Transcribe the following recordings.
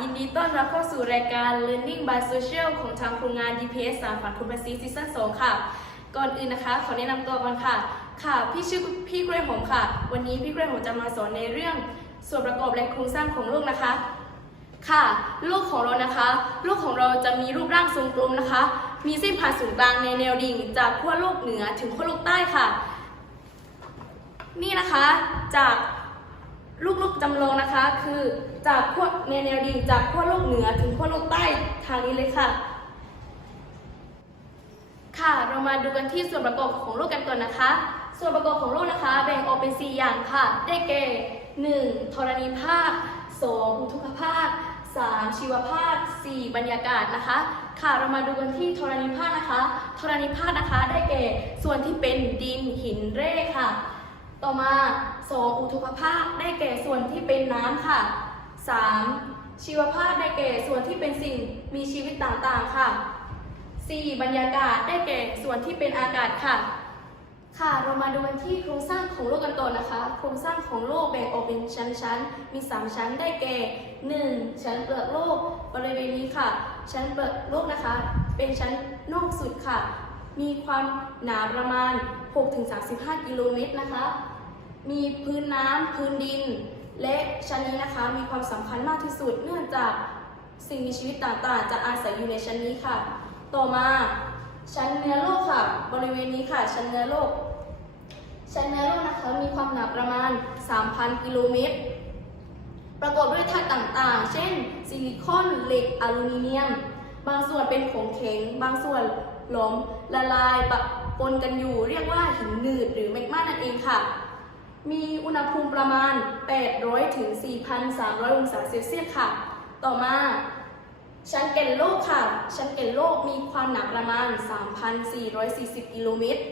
ยินดีต้อนรับเข้าสู่รายการ Learning by Social ของทางโครงงาน DPS สามฝันคุณภาษีซีซั่น2ค่ะ ก่อนอื่นนะคะ ขอแนะนำตัวก่อนค่ะ ค่ะ พี่ชื่อพี่กล้วยหอมค่ะ วันนี้พี่กล้วยหอมจะมาสอนในเรื่อง ส่วนประกอบและโครงสร้างของโลกนะคะ ค่ะโลกของเรานะคะโลกของเราจะมีรูปร่างทรงกลมนะคะ มีเส้นผ่านศูนย์กลางในแนวดิ่ง จากขั้วโลกเหนือถึงขั้วโลกใต้ค่ะ นี่นะคะจาก ลูกๆจำลองนะคะ คือจากขั้วในแนวดิ่งจากขั้วโลกเหนือถึงขั้วโลกใต้ทางนี้เลยค่ะ ค่ะเรามาดูกันที่ส่วนประกอบของโลกกันก่อนนะคะ ส่วนประกอบของโลกนะคะ แบ่งออกเป็น 4 อย่างค่ะ ได้แก่ 1. ธรณีภาค 2. อุทกภาค 3. ชีวภาค 4. บรรยากาศนะคะ ค่ะเรามาดูกันที่ธรณีภาคนะคะ ธรณีภาคนะคะได้แก่ส่วนที่เป็นดินหินแร่ค่ะ ต่อมา 2. อุทกภาคได้แก่ส่วนที่เป็นน้ำค่ะ 3. ชีวภาคได้แก่ส่วนที่เป็นสิ่งมีชีวิตต่างๆค่ะ 4. บรรยากาศได้แก่ส่วนที่เป็นอากาศค่ะ ค่ะ เรามาดูกันที่โครงสร้างของโลกกันก่อนนะคะ โครงสร้างของโลกแบ่งออกเป็นชั้นๆ มี 3 ชั้นได้แก่ 1. ชั้นเปลือกโลกบริเวณนี้ค่ะ ชั้นเปลือกโลกนะคะ เป็นชั้นนอกสุดค่ะ มีความหนาประมาณ 6-35 กิโลเมตรนะคะ มีพื้นน้ำพื้นดิน และชั้นนี้นะคะมีความสำคัญมากที่สุด เนื่องจากสิ่งมีชีวิตต่างๆ จะอาศัยอยู่ในชั้นนี้ค่ะ ต่อมาชั้นเนื้อโลกค่ะ บริเวณนี้ค่ะ ชั้นเนื้อโลก ชั้นเนื้อโลกนะคะมีความหนาประมาณ 3,000 กิโลเมตร ประกอบด้วยธาตุต่างๆ เช่น ซิลิคอนเหล็กอลูมิเนียม บางส่วนเป็นของแข็ง บางส่วนหลอมละลายปะปนกันอยู่ เรียกว่าหินหนืดหรือแมกมานั่นเองค่ะ มีอุณหภูมิประมาณ 800 ถึง 4,300 องศาเซลเซียสค่ะ ต่อมาชั้นแก่นโลกค่ะ ชั้นแก่นโลกมีความหนาประมาณ 3,440 กิโลเมตร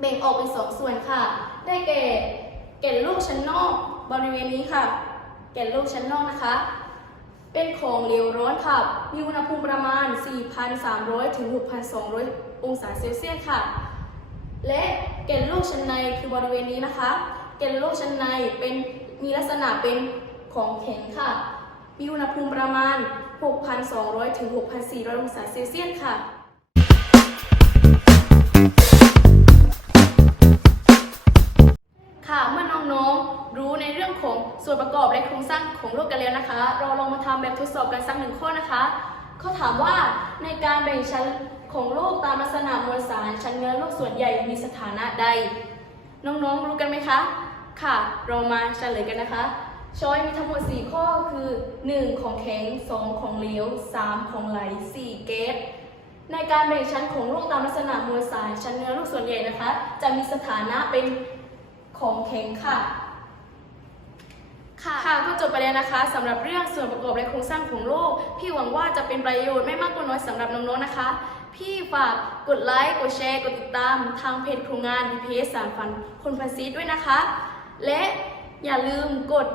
แบ่งออกเป็นสองส่วนค่ะ ได้แก่แก่นโลกชั้นนอกบริเวณนี้ค่ะ แก่นโลกชั้นนอกนะคะ เป็นของเหลวร้อนค่ะ มีอุณหภูมิประมาณ 4,300 ถึง 6,200 องศาเซลเซียสค่ะ และแก่นโลกชั้นในคือบริเวณนี้นะคะ แก่นโลกชั้นในเป็นมีลักษณะเป็นของแข็งค่ะ มีอุณหภูมิประมาณ 6,200 ถึง 6,400 องศาเซลเซียสค่ะค่ะ รื่องของส่วนประกอบและโครงสร้างของโลกกันแล้วนะคะ เราลองมาทำแบบทดสอบกันสักหนึ่งข้อนะคะเขาถามว่าในการแบ่งชั้นของโลกตามลักษณะมวลสารชั้นเนื้อโลกส่วนใหญ่มีสถานะใด น้องๆรู้กันไหมคะ ค่ะ เรามาเฉลยกันนะคะช้อยมีทั้งหมด 4 ข้อคือ 1. ของแข็ง 2. ของเหลว 3. ของไหล 4. เกสในการแบ่งชั้นของโลกตามลักษณะมวลสารชั้นเนื้อโลกส่วนใหญ่นะคะ จะมีสถานะเป็นของแข็งค่ะ ค่ะ ค่ะก็จบไปแล้วนะคะสำหรับเรื่องส่วนประกอบและโครงสร้างของโลก พี่หวังว่าจะเป็นประโยชน์ไม่มากก็น้อยสำหรับน้องๆนะคะ พี่ฝากกดไลค์กดแชร์กดติดตาม ทางเพจโครงงาน DPS สารฝันคนภาษีด้วยนะคะ และอย่าลืมกด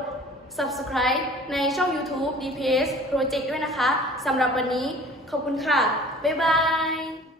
subscribe ในช่อง YouTube DPS Project ด้วยนะคะสำหรับวันนี้ขอบคุณค่ะ บ๊ายบาย